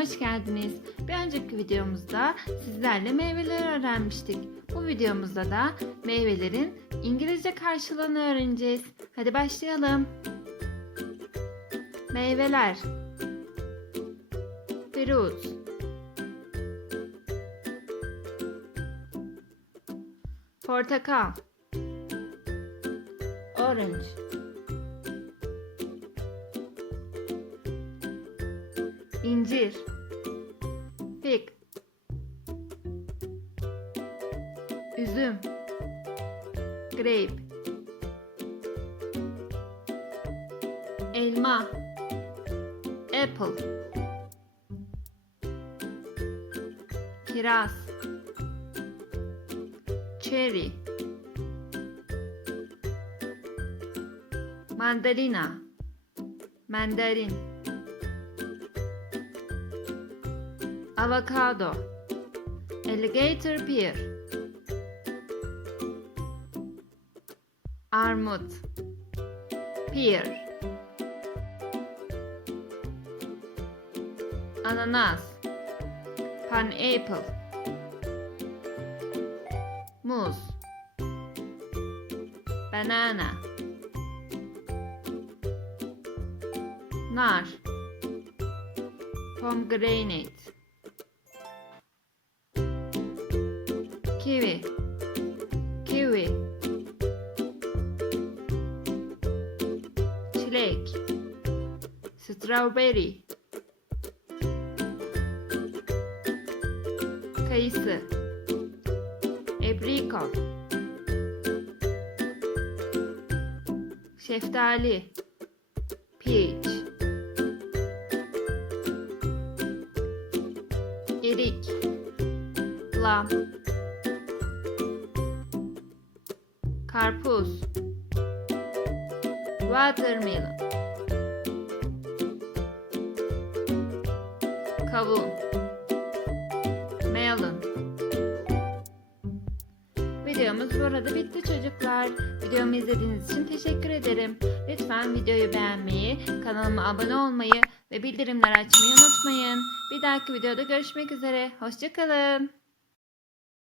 hoş geldiniz. Bir önceki videomuzda sizlerle meyveleri öğrenmiştik. Bu videomuzda da meyvelerin İngilizce karşılığını öğreneceğiz. Hadi başlayalım. Meyveler Fruit Portakal Orange İncir Fig Üzüm. Grape. Elma. Apple. Kiraz. Cherry. Mandalina. Mandarin Avocado. Alligator pear Armut. Pear. Ananas. Pineapple. Muz Banana. Nar. Pomegranate Kiwi. Kiwi. Çilek. Strawberry. Kayısı. Apricot. Şeftali. Peach. Erik. Plum Karpuz Watermelon Kavun Melon Videomuz burada bitti çocuklar. Videomu izlediğiniz için teşekkür ederim. Lütfen videoyu beğenmeyi, kanalıma abone olmayı ve bildirimleri açmayı unutmayın. Bir dahaki videoda görüşmek üzere. Hoşçakalın.